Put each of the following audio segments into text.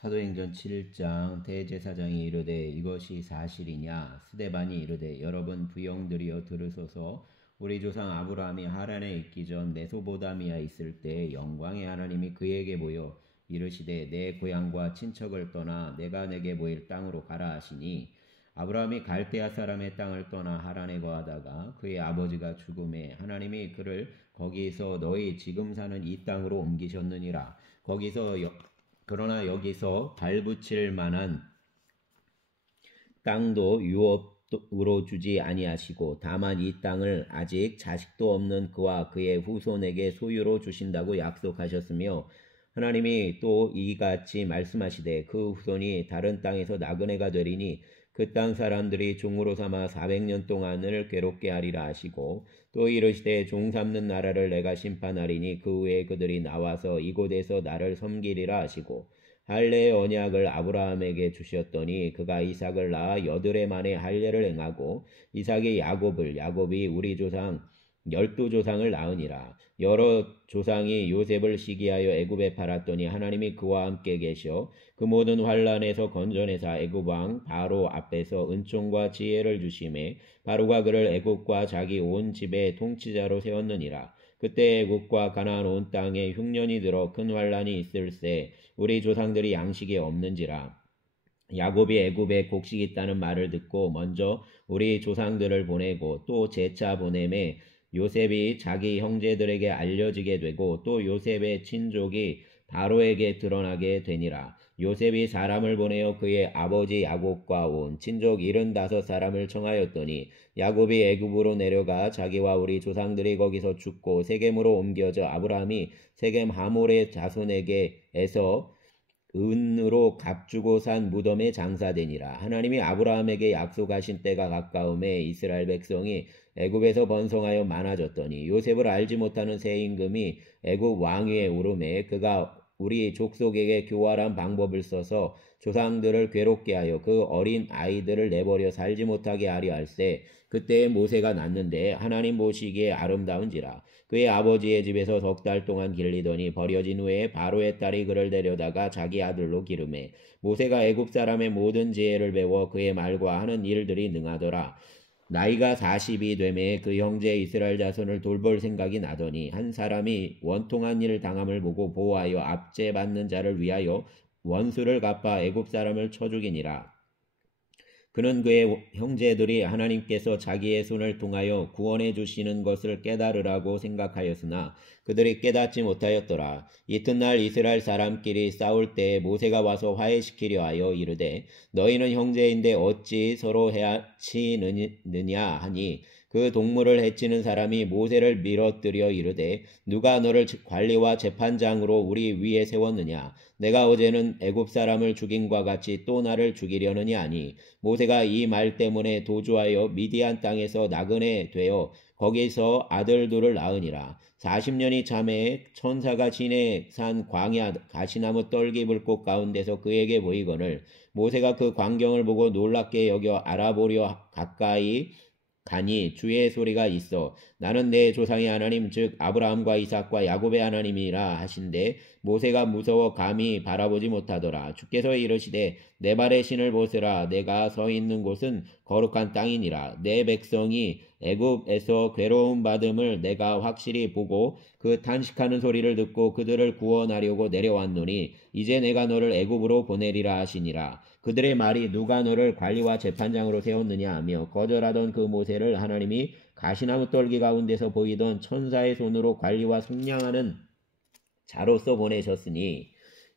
사도행전 7장 대제사장이 이르되 이것이 사실이냐? 스데반이 이르되 여러분 부영들이여 들으소서. 우리 조상 아브라함이 하란에 있기 전 메소보다미아에 있을 때 영광의 하나님이 그에게 보여 이르시되 내 고향과 친척을 떠나 내가 내게 보일 땅으로 가라 하시니, 아브라함이 갈대아 사람의 땅을 떠나 하란에 거하다가 그의 아버지가 죽음에 하나님이 그를 거기서 너희 지금 사는 이 땅으로 옮기셨느니라. 그러나 여기서 발붙일 만한 땅도 유업으로 주지 아니하시고 다만 이 땅을 아직 자식도 없는 그와 그의 후손에게 소유로 주신다고 약속하셨으며, 하나님이 또 이같이 말씀하시되 그 후손이 다른 땅에서 나그네가 되리니 그 땅 사람들이 종으로 삼아 400년 동안을 괴롭게 하리라 하시고, 또 이르시되 종 삼는 나라를 내가 심판하리니 그 후에 그들이 나와서 이곳에서 나를 섬기리라 하시고, 할례의 언약을 아브라함에게 주셨더니 그가 이삭을 낳아 8해 만에 할례를 행하고 이삭이 야곱을, 야곱이 우리 조상 12조상을 낳으니라. 여러 조상이 요셉을 시기하여 애굽에 팔았더니 하나님이 그와 함께 계셔 그 모든 환란에서 건져내사 애굽 왕 바로 앞에서 은총과 지혜를 주심에 바로가 그를 애굽과 자기 온 집의 통치자로 세웠느니라. 그때 애굽과 가나안 온 땅에 흉년이 들어 큰 환란이 있을세 우리 조상들이 양식이 없는지라. 야곱이 애굽에 곡식이 있다는 말을 듣고 먼저 우리 조상들을 보내고 또 재차 보내매 요셉이 자기 형제들에게 알려지게 되고 또 요셉의 친족이 바로에게 드러나게 되니라. 요셉이 사람을 보내어 그의 아버지 야곱과 온 친족 75사람을 청하였더니 야곱이 애굽으로 내려가 자기와 우리 조상들이 거기서 죽고 세겜으로 옮겨져 아브라함이 세겜 하몰의 자손에게에서 은으로 값주고 산 무덤에 장사되니라. 하나님이 아브라함에게 약속하신 때가 가까움에 이스라엘 백성이 애굽에서 번성하여 많아졌더니 요셉을 알지 못하는 새 임금이 애굽 왕위에 오르매 그가 우리 족속에게 교활한 방법을 써서 조상들을 괴롭게 하여 그 어린 아이들을 내버려 살지 못하게 하려 할세. 그때에 모세가 났는데 하나님 보시기에 아름다운지라. 그의 아버지의 집에서 3달 동안 길리더니 버려진 후에 바로의 딸이 그를 데려다가 자기 아들로 기르매 모세가 애굽 사람의 모든 지혜를 배워 그의 말과 하는 일들이 능하더라. 나이가 40이 되매 그 형제 이스라엘 자손을 돌볼 생각이 나더니 한 사람이 원통한 일을 당함을 보고 보호하여 압제받는 자를 위하여 원수를 갚아 애굽 사람을 쳐 죽이니라. 그는 그의 형제들이 하나님께서 자기의 손을 통하여 구원해 주시는 것을 깨달으라고 생각하였으나 그들이 깨닫지 못하였더라. 이튿날 이스라엘 사람끼리 싸울 때에 모세가 와서 화해시키려 하여 이르되 너희는 형제인데 어찌 서로 해치느냐 하니, 그 동물을 해치는 사람이 모세를 밀어뜨려 이르되 누가 너를 관리와 재판장으로 우리 위에 세웠느냐? 내가 어제는 애굽 사람을 죽인과 같이 또 나를 죽이려느냐 하니, 모세가 이 말 때문에 도주하여 미디안 땅에서 나그네 되어 거기서 아들 둘을 낳으니라. 40년이 참에 천사가 진에 산 광야 가시나무 떨기 불꽃 가운데서 그에게 보이거늘 모세가 그 광경을 보고 놀랍게 여겨 알아보려 가까이 가니 주의 소리가 있어 나는 내 조상의 하나님 즉 아브라함과 이삭과 야곱의 하나님이라 하신데 모세가 무서워 감히 바라보지 못하더라. 주께서 이르시되 내 발의 신을 보으라. 내가 서 있는 곳은 거룩한 땅이니라. 내 백성이 애굽에서 괴로움 받음을 내가 확실히 보고 그 탄식하는 소리를 듣고 그들을 구원하려고 내려왔노니 이제 내가 너를 애굽으로 보내리라 하시니라. 그들의 말이 누가 너를 관리와 재판장으로 세웠느냐 하며 거절하던 그 모세를 하나님이 가시나무 떨기 가운데서 보이던 천사의 손으로 관리와 속량하는 자로서 보내셨으니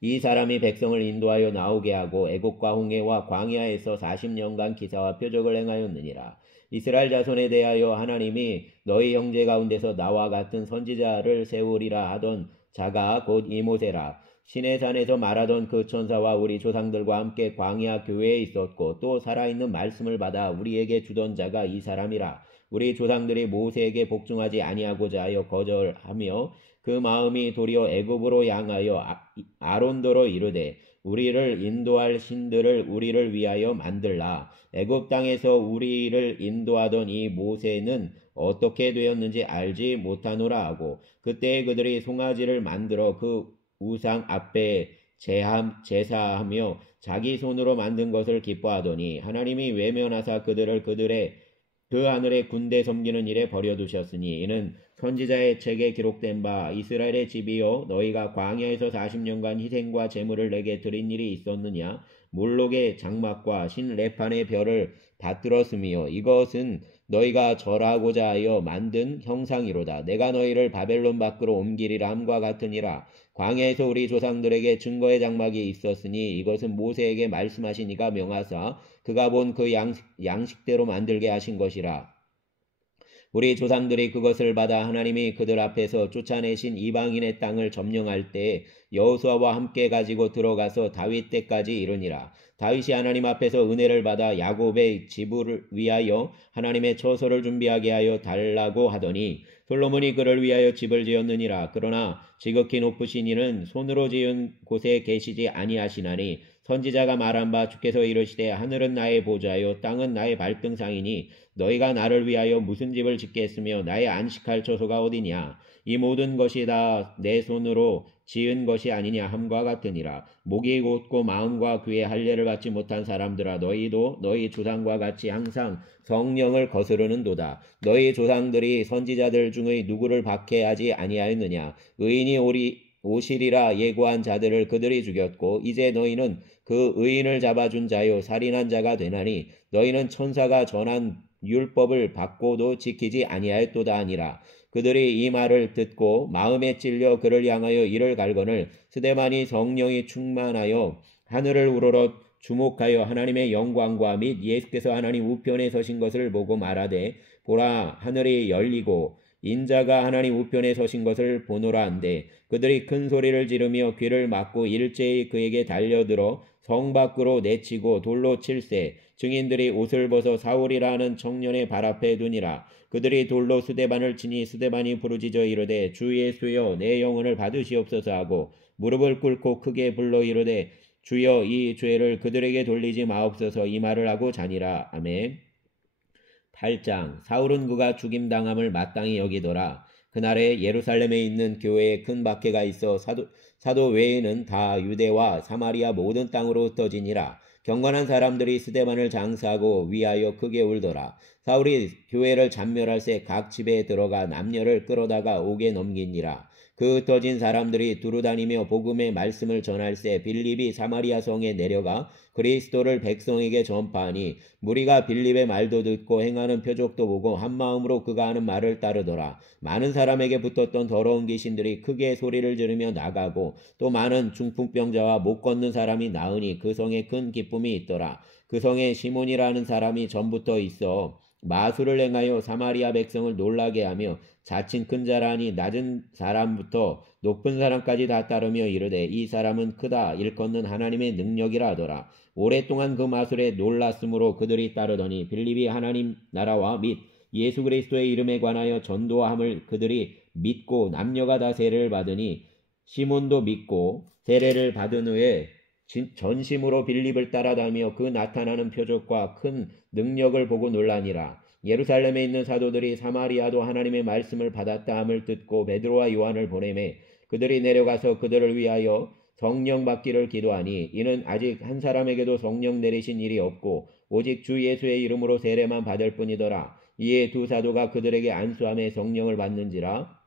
이 사람이 백성을 인도하여 나오게 하고 애국과 홍해와 광야에서 40년간 기사와 표적을 행하였느니라. 이스라엘 자손에 대하여 하나님이 너희 형제 가운데서 나와 같은 선지자를 세우리라 하던 자가 곧 이 모세라. 시내산에서 말하던 그 천사와 우리 조상들과 함께 광야 교회에 있었고 또 살아있는 말씀을 받아 우리에게 주던 자가 이 사람이라. 우리 조상들이 모세에게 복종하지 아니하고자 하여 거절하며 그 마음이 도리어 애굽으로 향하여 아론더러 이르되 우리를 인도할 신들을 우리를 위하여 만들라. 애굽 땅에서 우리를 인도하던 이 모세는 어떻게 되었는지 알지 못하노라 하고, 그때 그들이 송아지를 만들어 그 우상 앞에 제사하며 자기 손으로 만든 것을 기뻐하더니 하나님이 외면하사 그들을 그 하늘의 군대 섬기는 일에 버려두셨으니 이는 선지자의 책에 기록된 바 이스라엘의 집이여 너희가 광야에서 40년간 희생과 제물을 내게 드린 일이 있었느냐 몰록의 장막과 신레판의 별을 받들었으며 이것은 너희가 절하고자 하여 만든 형상이로다. 내가 너희를 바벨론 밖으로 옮기리라 함과 같으니라. 광야에서 우리 조상들에게 증거의 장막이 있었으니 이것은 모세에게 말씀하신 이가 명하사 그가 본 그 양식대로 만들게 하신 것이라. 우리 조상들이 그것을 받아 하나님이 그들 앞에서 쫓아내신 이방인의 땅을 점령할 때에 여호수아와 함께 가지고 들어가서 다윗 때까지 이르니라. 다윗이 하나님 앞에서 은혜를 받아 야곱의 집을 위하여 하나님의 처소를 준비하게 하여 달라고 하더니 솔로몬이 그를 위하여 집을 지었느니라. 그러나 지극히 높으신 이는 손으로 지은 곳에 계시지 아니하시나니 선지자가 말한 바 주께서 이르시되 하늘은 나의 보좌요 땅은 나의 발등상이니 너희가 나를 위하여 무슨 집을 짓겠으며 나의 안식할 처소가 어디냐. 이 모든 것이 다 내 손으로 지은 것이 아니냐 함과 같으니라. 목이 곧고 마음과 귀에 할례를 받지 못한 사람들아 너희도 너희 조상과 같이 항상 성령을 거스르는도다. 너희 조상들이 선지자들 중의 누구를 박해하지 아니하였느냐. 의인이 오시리라 예고한 자들을 그들이 죽였고 이제 너희는 그 의인을 잡아준 자요 살인한 자가 되나니 너희는 천사가 전한 율법을 받고도 지키지 아니하였도다 하니라. 그들이 이 말을 듣고 마음에 찔려 그를 향하여 이를 갈거늘 스데반이 성령이 충만하여 하늘을 우러러 주목하여 하나님의 영광과 및 예수께서 하나님 우편에 서신 것을 보고 말하되 보라 하늘이 열리고 인자가 하나님 우편에 서신 것을 보노라 한데 그들이 큰 소리를 지르며 귀를 막고 일제히 그에게 달려들어 성 밖으로 내치고 돌로 칠세. 증인들이 옷을 벗어 사울이라 하는 청년의 발 앞에 두니라. 그들이 돌로 스데반을 치니 스데반이 부르짖어 이르되 주 예수여 내 영혼을 받으시옵소서 하고 무릎을 꿇고 크게 불러 이르되 주여 이 죄를 그들에게 돌리지 마옵소서 이 말을 하고 자니라. 아멘. 8장 사울은 그가 죽임당함을 마땅히 여기더라. 그날에 예루살렘에 있는 교회에 큰 박해가 있어 사도 외에는 다 유대와 사마리아 모든 땅으로 흩어지니라. 경건한 사람들이 스데반을 장사하고 위하여 크게 울더라. 사울이 교회를 잔멸할새 각 집에 들어가 남녀를 끌어다가 옥에 넘기니라. 그 흩어진 사람들이 두루다니며 복음의 말씀을 전할새 빌립이 사마리아 성에 내려가 그리스도를 백성에게 전파하니 무리가 빌립의 말도 듣고 행하는 표적도 보고 한마음으로 그가 하는 말을 따르더라. 많은 사람에게 붙었던 더러운 귀신들이 크게 소리를 지르며 나가고 또 많은 중풍병자와 못 걷는 사람이 나으니 그 성에 큰 기쁨이 있더라. 그 성에 시몬이라는 사람이 전부터 있어 마술을 행하여 사마리아 백성을 놀라게 하며 자칭 큰 자라니 낮은 사람부터 높은 사람까지 다 따르며 이르되 이 사람은 크다 일컫는 하나님의 능력이라 하더라. 오랫동안 그 마술에 놀랐으므로 그들이 따르더니 빌립이 하나님 나라와 및 예수 그리스도의 이름에 관하여 전도함을 그들이 믿고 남녀가 다 세례를 받으니 시몬도 믿고 세례를 받은 후에 전심으로 빌립을 따라다니며 그 나타나는 표적과 큰 능력을 보고 놀라니라. 예루살렘에 있는 사도들이 사마리아도 하나님의 말씀을 받았다 함을 듣고 베드로와 요한을 보내매 그들이 내려가서 그들을 위하여 성령 받기를 기도하니 이는 아직 한 사람에게도 성령 내리신 일이 없고 오직 주 예수의 이름으로 세례만 받을 뿐이더라. 이에 두 사도가 그들에게 안수함에 성령을 받는지라.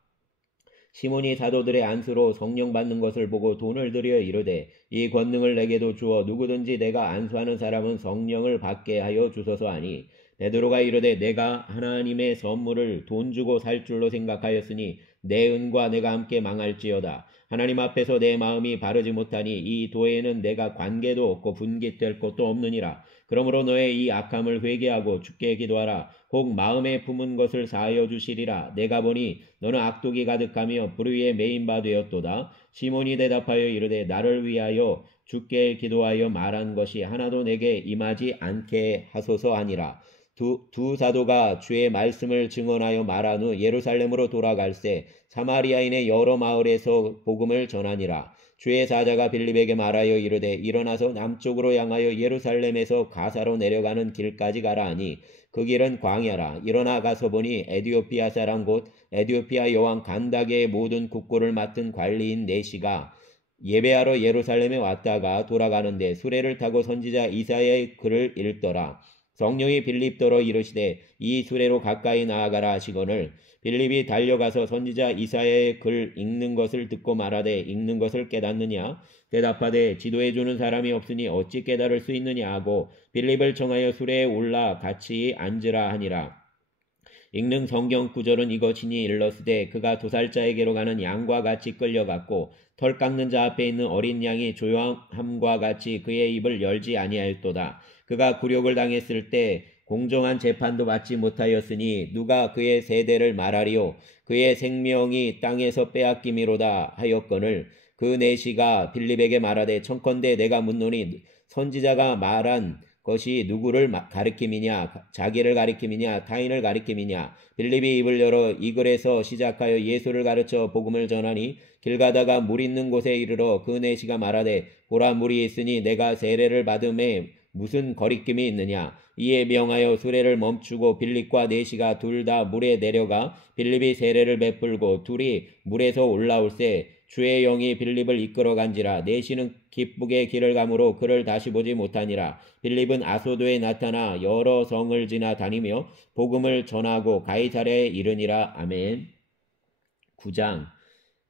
시몬이 사도들의 안수로 성령 받는 것을 보고 돈을 들여 이르되 이 권능을 내게도 주어 누구든지 내가 안수하는 사람은 성령을 받게 하여 주소서 하니 베드로가 이르되 내가 하나님의 선물을 돈 주고 살 줄로 생각하였으니 내 은과 내가 함께 망할지어다. 하나님 앞에서 내 마음이 바르지 못하니 이 도에는 내가 관계도 없고 분깃될 것도 없느니라. 그러므로 너의 이 악함을 회개하고 주께 기도하라. 혹 마음에 품은 것을 사하여 주시리라. 내가 보니 너는 악독이 가득하며 불의에 메인 바 되었도다. 시몬이 대답하여 이르되 나를 위하여 주께 기도하여 말한 것이 하나도 내게 임하지 않게 하소서 하니라. 두 사도가 주의 말씀을 증언하여 말한 후 예루살렘으로 돌아갈새 사마리아인의 여러 마을에서 복음을 전하니라. 주의 사자가 빌립에게 말하여 이르되 일어나서 남쪽으로 향하여 예루살렘에서 가사로 내려가는 길까지 가라 하니 그 길은 광야라. 일어나 가서 보니 에디오피아 사람 곧 에디오피아 여왕 간다게의 모든 국고를 맡은 관리인 네시가 예배하러 예루살렘에 왔다가 돌아가는데 수레를 타고 선지자 이사야의 글을 읽더라. 성령이 빌립더러 이르시되 이 수레로 가까이 나아가라 하시거늘 빌립이 달려가서 선지자 이사야의 글 읽는 것을 듣고 말하되 읽는 것을 깨닫느냐? 대답하되 지도해주는 사람이 없으니 어찌 깨달을 수 있느냐 하고 빌립을 청하여 수레에 올라 같이 앉으라 하니라. 읽는 성경 구절은 이것이니 일렀으되 그가 도살자에게로 가는 양과 같이 끌려갔고 털 깎는 자 앞에 있는 어린 양이 조용함과 같이 그의 입을 열지 아니하였도다. 그가 굴욕을 당했을 때 공정한 재판도 받지 못하였으니 누가 그의 세대를 말하리요. 그의 생명이 땅에서 빼앗김이로다 하였거늘 그 내시가 빌립에게 말하되 청컨대 내가 묻노니 선지자가 말한 것이 누구를 가리킴이냐 자기를 가리킴이냐 타인을 가리킴이냐. 빌립이 입을 열어 이 글에서 시작하여 예수를 가르쳐 복음을 전하니 길 가다가 물 있는 곳에 이르러 그 내시가 말하되 보라 물이 있으니 내가 세례를 받음에 무슨 거리낌이 있느냐. 이에 명하여 수레를 멈추고 빌립과 내시가 둘 다 물에 내려가 빌립이 세례를 베풀고 둘이 물에서 올라올세 주의 영이 빌립을 이끌어간지라. 내시는 기쁘게 길을 가므로 그를 다시 보지 못하니라. 빌립은 아소도에 나타나 여러 성을 지나 다니며 복음을 전하고 가이사랴에 이르니라. 아멘. 9장.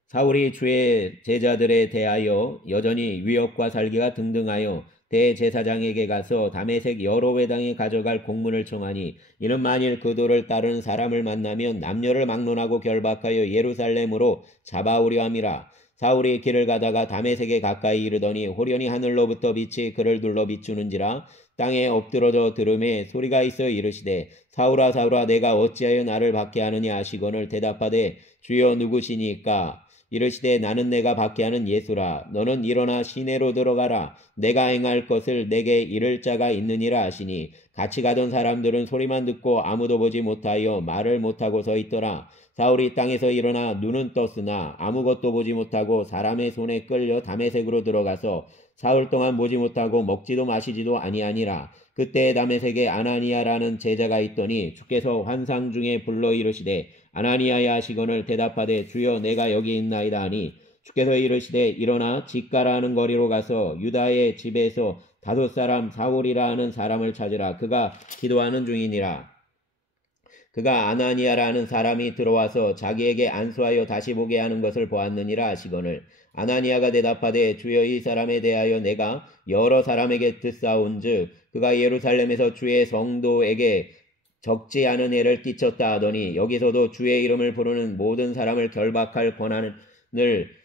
사울이 주의 제자들에 대하여 여전히 위협과 살기가 등등하여 대제사장에게 가서 다메섹 여러 회당에 가져갈 공문을 청하니 이는 만일 그들을 따르는 사람을 만나면 남녀를 막론하고 결박하여 예루살렘으로 잡아오려 함이라. 사울이 길을 가다가 다메섹에 가까이 이르더니 호련히 하늘로부터 빛이 그를 둘러 비추는지라. 땅에 엎드러져 들음에 소리가 있어 이르시되 사울아 사울아 내가 어찌하여 나를 박해하느냐 하시거늘 대답하되 주여 누구시니까? 이르시되 나는 내가 박해하는 예수라. 너는 일어나 시내로 들어가라. 내가 행할 것을 내게 이를 자가 있느니라 하시니 같이 가던 사람들은 소리만 듣고 아무도 보지 못하여 말을 못하고 서 있더라. 사울이 땅에서 일어나 눈은 떴으나 아무것도 보지 못하고 사람의 손에 끌려 다메섹으로 들어가서 사흘 동안 보지 못하고 먹지도 마시지도 아니하니라. 그때 다메섹에 아나니아라는 제자가 있더니 주께서 환상 중에 불러 이르시되 아나니아야 하시거늘 대답하되 주여 내가 여기 있나이다 하니 주께서 이르시되 일어나 집가라 하는 거리로 가서 유다의 집에서 5 사울이라 하는 사람을 찾으라. 그가 기도하는 중이니라. 그가 아나니아라 하는 사람이 들어와서 자기에게 안수하여 다시 보게 하는 것을 보았느니라 하시거늘 아나니아가 대답하되 주여 이 사람에 대하여 내가 여러 사람에게 듣사온즉 그가 예루살렘에서 주의 성도에게 적지 않은 해를 끼쳤다 하더니 여기서도 주의 이름을 부르는 모든 사람을 결박할 권한을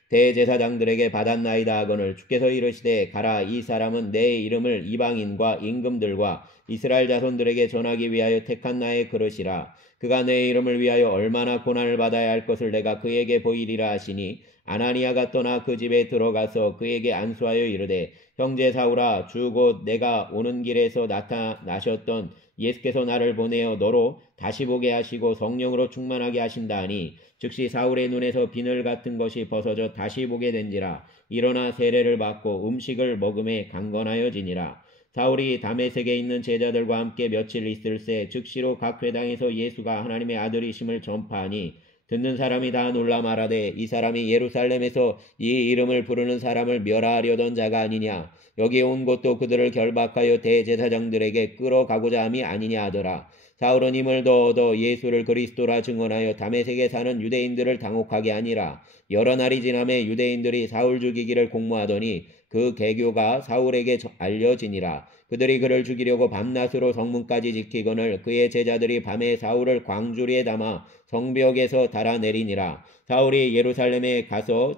대제사장들에게 받았나이다 하거늘 주께서 이르시되 가라. 이 사람은 내 이름을 이방인과 임금들과 이스라엘 자손들에게 전하기 위하여 택한 나의 그릇이라. 그가 내 이름을 위하여 얼마나 고난을 받아야 할 것을 내가 그에게 보이리라 하시니 아나니아가 떠나 그 집에 들어가서 그에게 안수하여 이르되 형제 사울아 주 곧 내가 오는 길에서 나타나셨던 예수께서 나를 보내어 너로 다시 보게 하시고 성령으로 충만하게 하신다 하니 즉시 사울의 눈에서 비늘 같은 것이 벗어져 다시 보게 된지라. 일어나 세례를 받고 음식을 먹음에 강건하여지니라. 사울이 다메섹에 있는 제자들과 함께 며칠 있을새 즉시로 각 회당에서 예수가 하나님의 아들이심을 전파하니 듣는 사람이 다 놀라 말하되 이 사람이 예루살렘에서 이 이름을 부르는 사람을 멸하려던 자가 아니냐. 여기 온 것도 그들을 결박하여 대제사장들에게 끌어가고자 함이 아니냐 하더라. 사울은 힘을 더 얻어 예수를 그리스도라 증언하여 다메섹에 사는 유대인들을 당혹하게 하니라. 여러 날이 지남에 유대인들이 사울 죽이기를 공모하더니 그 계교가 사울에게 알려지니라. 그들이 그를 죽이려고 밤낮으로 성문까지 지키거늘 그의 제자들이 밤에 사울을 광주리에 담아 성벽에서 달아내리니라. 사울이 예루살렘에 가서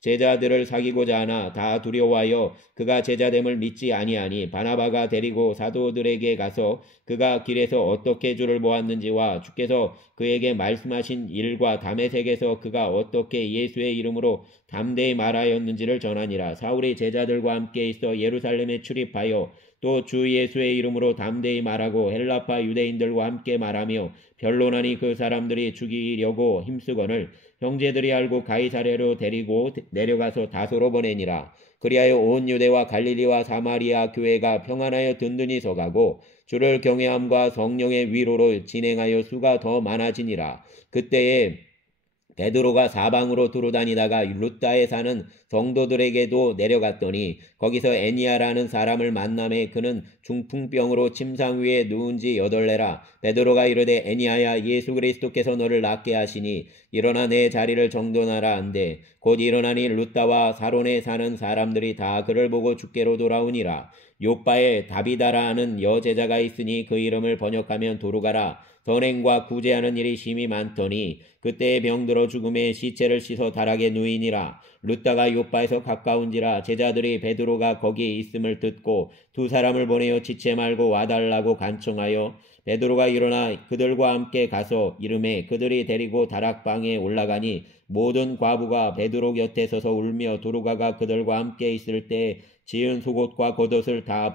제자들을 사귀고자 하나 다 두려워하여 그가 제자됨을 믿지 아니하니 바나바가 데리고 사도들에게 가서 그가 길에서 어떻게 주를 보았는지와 주께서 그에게 말씀하신 일과 다메섹에서 그가 어떻게 예수의 이름으로 담대히 말하였는지를 전하니라. 사울이 제자들과 함께 있어 예루살렘에 출입하여 또 주 예수의 이름으로 담대히 말하고 헬라파 유대인들과 함께 말하며 변론하니 그 사람들이 죽이려고 힘쓰거늘 형제들이 알고 가이사랴로 데리고 내려가서 다소로 보내니라. 그리하여 온 유대와 갈릴리와 사마리아 교회가 평안하여 든든히 서가고 주를 경외함과 성령의 위로로 진행하여 수가 더 많아지니라. 그때에 베드로가 사방으로 두루다니다가 룻다에 사는 성도들에게도 내려갔더니 거기서 애니야라는 사람을 만남에 그는 중풍병으로 침상 위에 누운 지 8레라. 베드로가 이르되 애니야야, 예수 그리스도께서 너를 낫게 하시니 일어나 내 자리를 정돈하라 한데 곧 일어나니 룻다와 사론에 사는 사람들이 다 그를 보고 주께로 돌아오니라. 요빠에 다비다라 하는 여제자가 있으니 그 이름을 번역하면 도루가라. 선행과 구제하는 일이 심히 많더니 그때에 병들어 죽음에 시체를 씻어 다락에 누이니라. 룻다가 요빠에서 가까운지라 제자들이 베드로가 거기 있음을 듣고 2사람을 보내어 지체 말고 와달라고 간청하여 베드로가 일어나 그들과 함께 가서 이름에 그들이 데리고 다락방에 올라가니 모든 과부가 베드로 곁에 서서 울며 도루가가 그들과 함께 있을 때 지은 속옷과 겉옷을 다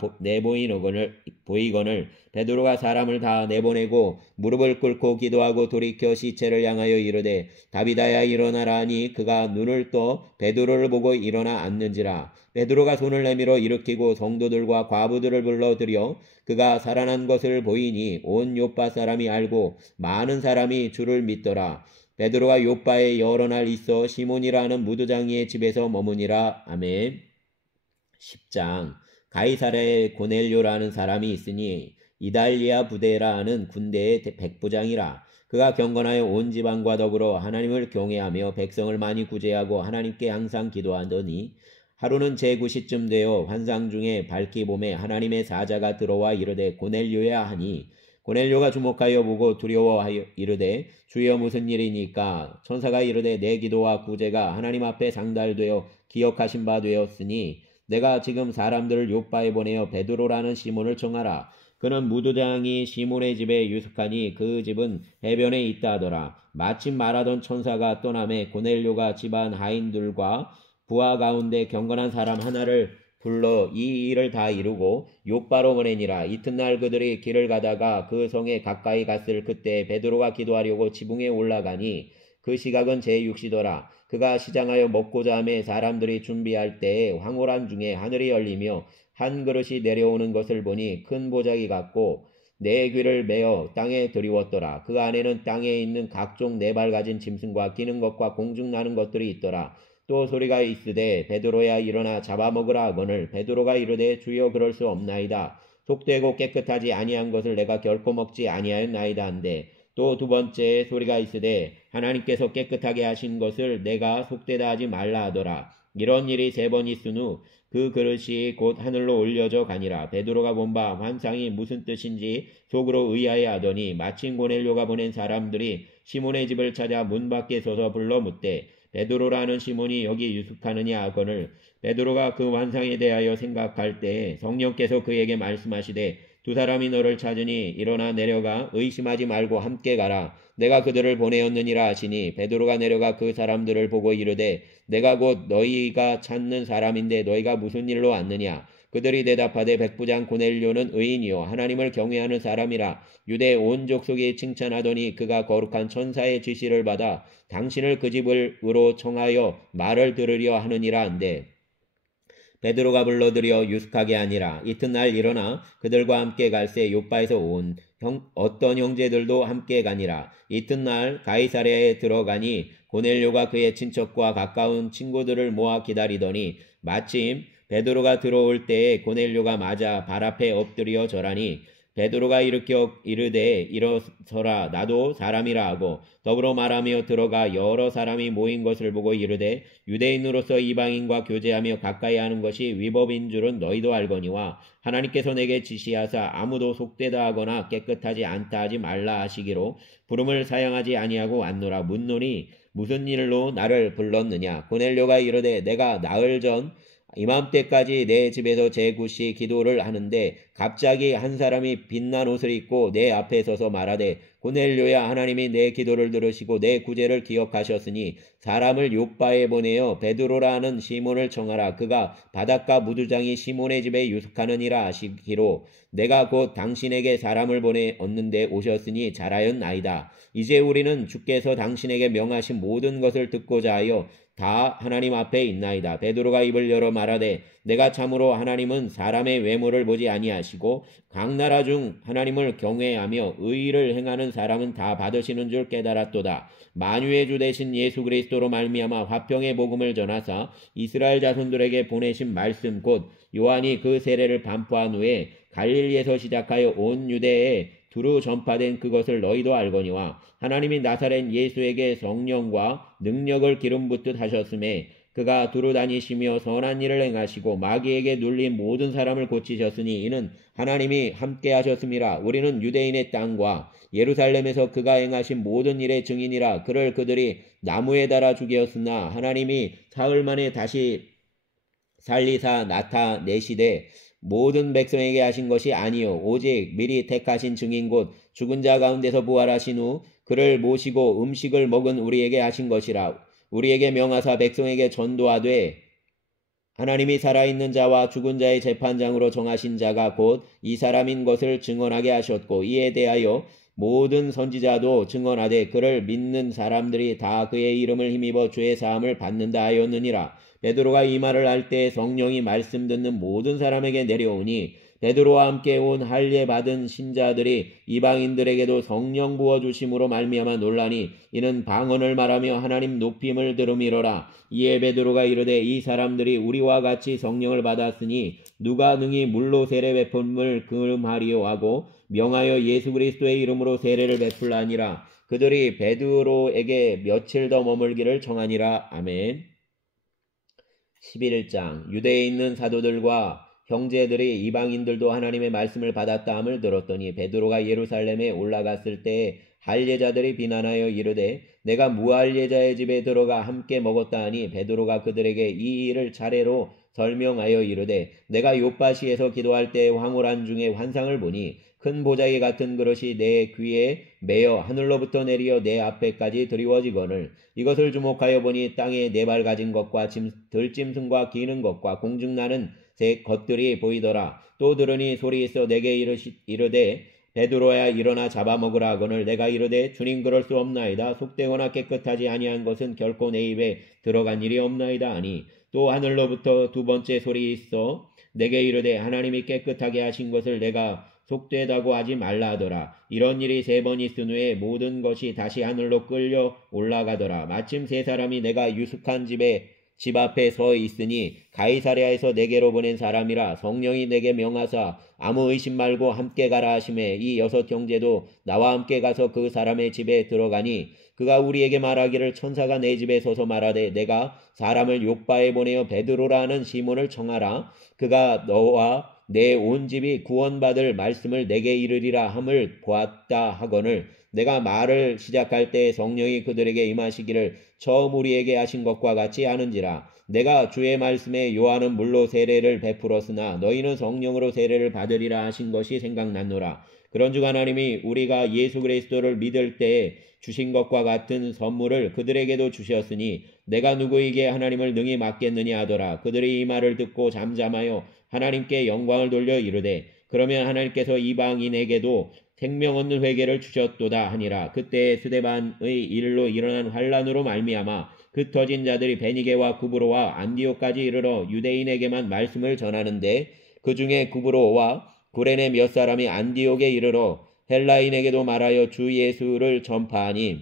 보이거늘 베드로가 사람을 다 내보내고 무릎을 꿇고 기도하고 돌이켜 시체를 향하여 이르되 다비다야 일어나라 하니 그가 눈을 떠 베드로를 보고 일어나 앉는지라. 베드로가 손을 내밀어 일으키고 성도들과 과부들을 불러들여 그가 살아난 것을 보이니 온 요빠 사람이 알고 많은 사람이 주를 믿더라. 베드로가 요빠에 여러 날 있어 시몬이라는 무두장이의 집에서 머무니라. 아멘. 10장. 가이사랴에 고넬료라는 사람이 있으니 이달리아 부대라 하는 군대의 백부장이라. 그가 경건하여 온 지방과 더불어 하나님을 경외하며 백성을 많이 구제하고 하나님께 항상 기도하더니 하루는 제9시쯤 되어 환상 중에 밝기 봄에 하나님의 사자가 들어와 이르되 고넬료야 하니 고넬료가 주목하여 보고 두려워하여 이르되 주여 무슨 일이니까? 천사가 이르되 내 기도와 구제가 하나님 앞에 상달되어 기억하신 바 되었으니 내가 지금 사람들을 요빠에 보내어 베드로라는 시몬을 청하라. 그는 무두장이 시몬의 집에 유숙하니 그 집은 해변에 있다 하더라. 마침 말하던 천사가 떠남에 고넬료가 집안 하인들과 부하 가운데 경건한 사람 하나를 불러 이 일을 다 이루고 요빠로 보내니라. 이튿날 그들이 길을 가다가 그 성에 가까이 갔을 그때 베드로가 기도하려고 지붕에 올라가니 그 시각은 제6시더라. 그가 시장하여 먹고자 하며 사람들이 준비할 때에 황홀한 중에 하늘이 열리며 한 그릇이 내려오는 것을 보니 큰 보자기 같고 네 귀를 메어 땅에 들이웠더라. 그 안에는 땅에 있는 각종 4발 가진 짐승과 기는 것과 공중나는 것들이 있더라. 또 소리가 있으되 베드로야 일어나 잡아먹으라 하거늘 베드로가 이르되 주여 그럴 수 없나이다. 속되고 깨끗하지 아니한 것을 내가 결코 먹지 아니하였나이다 한데 또 2번째 소리가 있으되 하나님께서 깨끗하게 하신 것을 내가 속되다 하지 말라 하더라. 이런 일이 3번 있은 후 그 그릇이 곧 하늘로 올려져 가니라. 베드로가 본 바 환상이 무슨 뜻인지 속으로 의아해 하더니 마침 고넬료가 보낸 사람들이 시몬의 집을 찾아 문 밖에 서서 불러 묻되 베드로라는 시몬이 여기 유숙하느냐 하거늘 베드로가 그 환상에 대하여 생각할 때에 성령께서 그에게 말씀하시되 2사람이 너를 찾으니 일어나 내려가 의심하지 말고 함께 가라. 내가 그들을 보내었느니라 하시니 베드로가 내려가 그 사람들을 보고 이르되 내가 곧 너희가 찾는 사람인데 너희가 무슨 일로 왔느냐. 그들이 대답하되 백부장 고넬료는 의인이요 하나님을 경외하는 사람이라. 유대 온 족속이 칭찬하더니 그가 거룩한 천사의 지시를 받아 당신을 그 집으로 청하여 말을 들으려 하느니라 한데 베드로가 불러들여 유숙하게 하니라. 이튿날 일어나 그들과 함께 갈새 요빠에서 온 어떤 형제들도 함께 가니라. 이튿날 가이사랴에 들어가니 고넬료가 그의 친척과 가까운 친구들을 모아 기다리더니 마침 베드로가 들어올 때에 고넬료가 맞아 발 앞에 엎드려 절하니 베드로가 일으켜 이르되 일어서라 나도 사람이라 하고 더불어 말하며 들어가 여러 사람이 모인 것을 보고 이르되 유대인으로서 이방인과 교제하며 가까이 하는 것이 위법인 줄은 너희도 알거니와 하나님께서 내게 지시하사 아무도 속되다 하거나 깨끗하지 않다 하지 말라 하시기로 부름을 사양하지 아니하고 왔노라. 묻노니 무슨 일로 나를 불렀느냐. 고넬료가 이르되 내가 나흘 전 이맘때까지 내 집에서 제9시 기도를 하는데 갑자기 한 사람이 빛난 옷을 입고 내 앞에 서서 말하되 고넬료야 하나님이 내 기도를 들으시고 내 구제를 기억하셨으니 사람을 요빠에 보내어 베드로라는 시몬을 청하라. 그가 바닷가 무두장이 시몬의 집에 유숙하느니라 하시기로 내가 곧 당신에게 사람을 보내었는데 오셨으니 잘하였나이다. 이제 우리는 주께서 당신에게 명하신 모든 것을 듣고자 하여 다 하나님 앞에 있나이다. 베드로가 입을 열어 말하되 내가 참으로 하나님은 사람의 외모를 보지 아니하시고 각 나라 중 하나님을 경외하며 의를 행하는 사람은 다 받으시는 줄 깨달았도다. 만유의 주 되신 예수 그리스도로 말미암아 화평의 복음을 전하사 이스라엘 자손들에게 보내신 말씀 곧 요한이 그 세례를 반포한 후에 갈릴리에서 시작하여 온 유대에 두루 전파된 그것을 너희도 알거니와 하나님이 나사렛 예수에게 성령과 능력을 기름 붓듯 하셨음에 그가 두루 다니시며 선한 일을 행하시고 마귀에게 눌린 모든 사람을 고치셨으니 이는 하나님이 함께 하셨음이라. 우리는 유대인의 땅과 예루살렘에서 그가 행하신 모든 일의 증인이라. 그를 그들이 나무에 달아 죽였으나 하나님이 사흘 만에 다시 살리사 나타내시되 모든 백성에게 하신 것이 아니요 오직 미리 택하신 증인 곧 죽은 자 가운데서 부활하신 후 그를 모시고 음식을 먹은 우리에게 하신 것이라. 우리에게 명하사 백성에게 전도하되 하나님이 살아있는 자와 죽은 자의 재판장으로 정하신 자가 곧 이 사람인 것을 증언하게 하셨고 이에 대하여 모든 선지자도 증언하되 그를 믿는 사람들이 다 그의 이름을 힘입어 죄의 사함을 받는다 하였느니라. 베드로가 이 말을 할 때 성령이 말씀 듣는 모든 사람에게 내려오니 베드로와 함께 온 할례 받은 신자들이 이방인들에게도 성령 부어 주심으로 말미암아 놀라니 이는 방언을 말하며 하나님 높임을 들음이로라. 이에 베드로가 이르되 이 사람들이 우리와 같이 성령을 받았으니 누가 능히 물로 세례 베품을 금하리요 하고 명하여 예수 그리스도의 이름으로 세례를 베풀라니라. 그들이 베드로에게 며칠 더 머물기를 청하니라. 아멘. 11장 유대에 있는 사도들과 형제들이 이방인들도 하나님의 말씀을 받았다 함을 들었더니 베드로가 예루살렘에 올라갔을 때에 할례자들이 비난하여 이르되 내가 무할례자의 집에 들어가 함께 먹었다 하니 베드로가 그들에게 이 일을 차례로 설명하여 이르되 내가 요파시에서 기도할 때 황홀한 중에 환상을 보니 큰 보자기 같은 그릇이 내 귀에 매어 하늘로부터 내리어 내 앞에까지 드리워지거늘 이것을 주목하여 보니 땅에 네 발 가진 것과 들짐승과 기는 것과 공중나는 새 것들이 보이더라. 또 들으니 소리 있어 내게 이르되 베드로야 일어나 잡아먹으라 하거늘 내가 이르되 주님 그럴 수 없나이다. 속되거나 깨끗하지 아니한 것은 결코 내 입에 들어간 일이 없나이다 하니 또 하늘로부터 두 번째 소리 있어 내게 이르되 하나님이 깨끗하게 하신 것을 내가 속되다고 하지 말라 하더라. 이런 일이 3번 있은 후에 모든 것이 다시 하늘로 끌려 올라가더라. 마침 3사람이 내가 유숙한 집 앞에 서 있으니 가이사랴에서 내게로 보낸 사람이라. 성령이 내게 명하사 아무 의심 말고 함께 가라 하시매 이 6 형제도 나와 함께 가서 그 사람의 집에 들어가니 그가 우리에게 말하기를 천사가 내 집에 서서 말하되 내가 사람을 욥바에 보내어 베드로라 하는 시몬을 청하라. 그가 너와 내 온 집이 구원받을 말씀을 내게 이르리라 함을 보았다 하거늘 내가 말을 시작할 때 성령이 그들에게 임하시기를 처음 우리에게 하신 것과 같이 하는지라. 내가 주의 말씀에 요한은 물로 세례를 베풀었으나 너희는 성령으로 세례를 받으리라 하신 것이 생각났노라. 그런즉 하나님이 우리가 예수 그리스도를 믿을 때에 주신 것과 같은 선물을 그들에게도 주셨으니 내가 누구에게 하나님을 능히 맡겠느냐 하더라. 그들이 이 말을 듣고 잠잠하여 하나님께 영광을 돌려 이르되 그러면 하나님께서 이방인에게도 생명 얻는 회개를 주셨도다 하니라. 그때 스데반의 일로 일어난 환란으로 말미암아 흩어진 자들이 베니게와 구브로와 안디옥까지 이르러 유대인에게만 말씀을 전하는데 그 중에 구브로와 구레네 몇 사람이 안디옥에 이르러 헬라인에게도 말하여 주 예수를 전파하니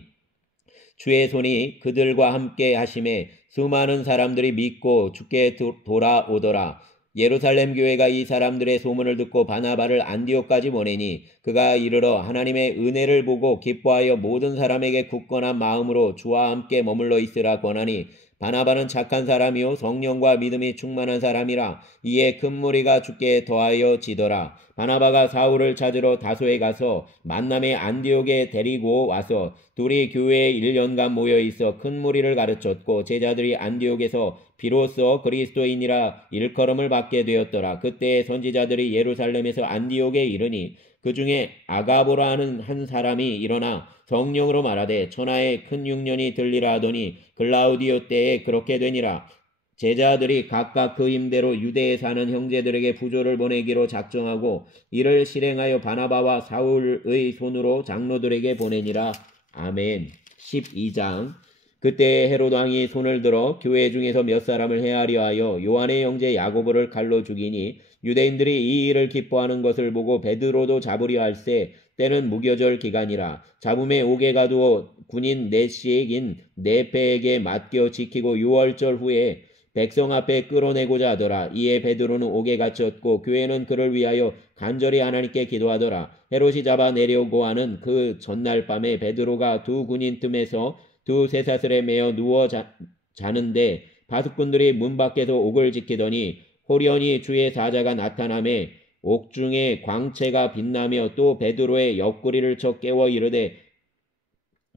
주의 손이 그들과 함께 하심에 수많은 사람들이 믿고 주께 돌아오더라. 예루살렘 교회가 이 사람들의 소문을 듣고 바나바를 안디옥까지 보내니 그가 이르러 하나님의 은혜를 보고 기뻐하여 모든 사람에게 굳건한 마음으로 주와 함께 머물러 있으라 권하니 바나바는 착한 사람이요 성령과 믿음이 충만한 사람이라. 이에 큰 무리가 주께 더하여 지더라. 바나바가 사울을 찾으러 다소에 가서 만남의 안디옥에 데리고 와서 둘이 교회에 1년간 모여 있어 큰 무리를 가르쳤고 제자들이 안디옥에서 비로소 그리스도인이라 일컬음을 받게 되었더라. 그때 선지자들이 예루살렘에서 안디옥에 이르니 그 중에 아가보라 하는 한 사람이 일어나 성령으로 말하되 천하에 큰 흉년이 들리라 하더니 글라우디오 때에 그렇게 되니라. 제자들이 각각 그 임대로 유대에 사는 형제들에게 부조를 보내기로 작정하고 이를 실행하여 바나바와 사울의 손으로 장로들에게 보내니라. 아멘. 12장 그때 헤롯 왕이 손을 들어 교회 중에서 몇 사람을 해하려 하여 요한의 형제 야고보를 칼로 죽이니 유대인들이 이 일을 기뻐하는 것을 보고 베드로도 잡으려 할세 때는 무교절 기간이라 잡음에 옥에 가두어 군인 넷씩인 네페에게 맡겨 지키고 6월절 후에 백성 앞에 끌어내고자 하더라. 이에 베드로는 옥에 갇혔고 교회는 그를 위하여 간절히 하나님께 기도하더라. 헤롯이 잡아내려고 하는 그 전날 밤에 베드로가 두 군인 틈에서 두 쇠사슬에 매어 누워 자는데 바둑꾼들이 문 밖에서 옥을 지키더니 호련히 주의 사자가 나타나매 옥중에 광채가 빛나며 또 베드로의 옆구리를 쳐 깨워 이르되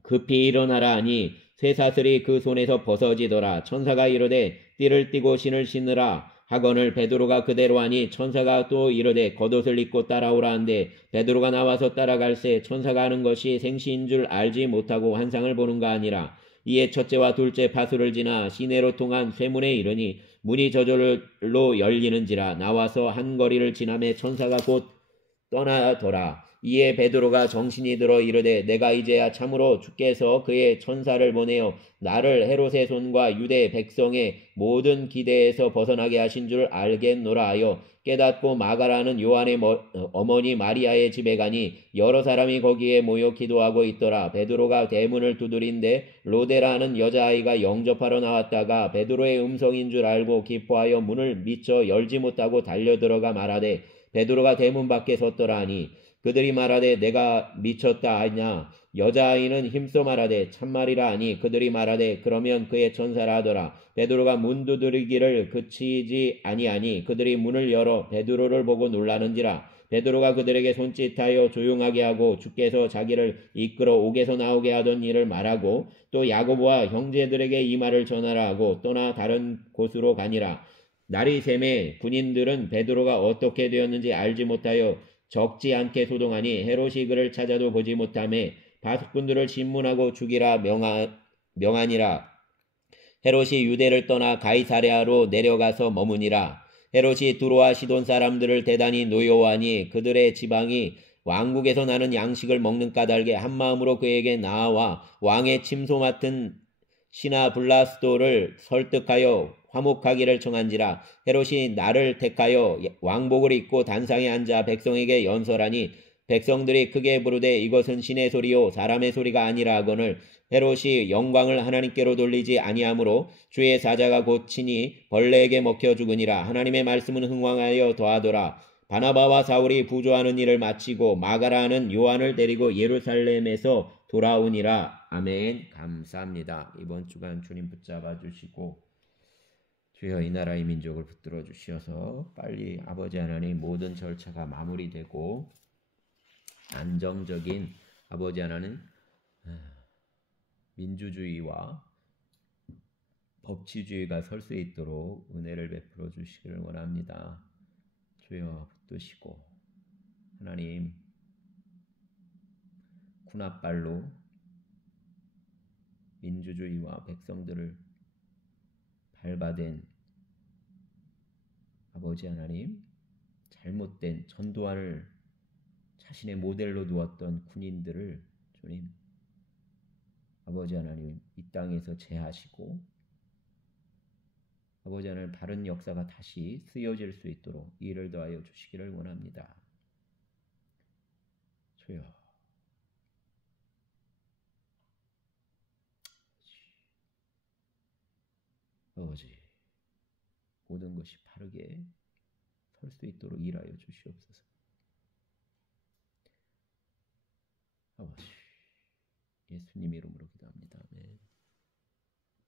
급히 일어나라 하니 쇠사슬이 그 손에서 벗어지더라. 천사가 이르되 띠를 띠고 신을 신으라 하거늘 베드로가 그대로 하니 천사가 또 이르되 겉옷을 입고 따라오라 한데 베드로가 나와서 따라갈새 천사가 하는 것이 생시인 줄 알지 못하고 환상을 보는가 아니라 이에 첫째와 둘째 파수를 지나 시내로 통한 쇠문에 이르니 문이 저절로 열리는지라 나와서 한 거리를 지나매 천사가 곧 떠나더라. 이에 베드로가 정신이 들어 이르되 내가 이제야 참으로 주께서 그의 천사를 보내어 나를 헤롯의 손과 유대 백성의 모든 기대에서 벗어나게 하신 줄 알겠노라 하여 깨닫고 마가라는 요한의 어머니 마리아의 집에 가니 여러 사람이 거기에 모여 기도하고 있더라. 베드로가 대문을 두드린데 로데라는 여자아이가 영접하러 나왔다가 베드로의 음성인 줄 알고 기뻐하여 문을 미처 열지 못하고 달려들어가 말하되 베드로가 대문 밖에 섰더라 하니 그들이 말하되 내가 미쳤다 하냐 여자아이는 힘써 말하되 참말이라 하니 그들이 말하되 그러면 그의 천사라 하더라. 베드로가 문 두드리기를 그치지 아니하니 그들이 문을 열어 베드로를 보고 놀라는지라. 베드로가 그들에게 손짓하여 조용하게 하고 주께서 자기를 이끌어 옥에서 나오게 하던 일을 말하고 또 야고보와 형제들에게 이 말을 전하라 하고 떠나 다른 곳으로 가니라. 날이 새매 군인들은 베드로가 어떻게 되었는지 알지 못하여 적지 않게 소동하니 헤롯이 그를 찾아도 보지 못하매 바둑꾼들을 신문하고 죽이라 명하니라. 헤롯이 유대를 떠나 가이사랴로 내려가서 머무니라. 헤롯이 두로와 시돈 사람들을 대단히 노여워하니 그들의 지방이 왕국에서 나는 양식을 먹는 까닭에 한마음으로 그에게 나아와 왕의 침소 맡은 시나 블라스도를 설득하여 화목하기를 청한지라. 헤롯이 나를 택하여 왕복을 입고 단상에 앉아 백성에게 연설하니 백성들이 크게 부르되 이것은 신의 소리요 사람의 소리가 아니라 하거늘 헤롯이 영광을 하나님께로 돌리지 아니하므로 주의 사자가 곧 친히 벌레에게 먹혀 죽으니라. 하나님의 말씀은 흥왕하여 더하더라. 바나바와 사울이 부조하는 일을 마치고 마가라는 요한을 데리고 예루살렘에서 돌아오니라. 아멘. 감사합니다. 이번 주간 주님 붙잡아 주시고 주여 이 나라의 민족을 붙들어 주시어서 빨리 아버지 하나님 모든 절차가 마무리되고 안정적인 아버지 하나님 민주주의와 법치주의가 설 수 있도록 은혜를 베풀어 주시기를 원합니다. 주여 붙드시고 하나님 군합발로 민주주의와 백성들을 밟아댄 아버지 하나님 잘못된 전두환을 자신의 모델로 두었던 군인들을 주님 아버지 하나님 이 땅에서 제하시고 아버지 하나님 바른 역사가 다시 쓰여질 수 있도록 일을 더하여 주시기를 원합니다. 주여 아버지 모든 것이 바르게 설 수 있도록 일하여 주시옵소서. 아버지 예수님 이름으로 기도합니다. 아멘.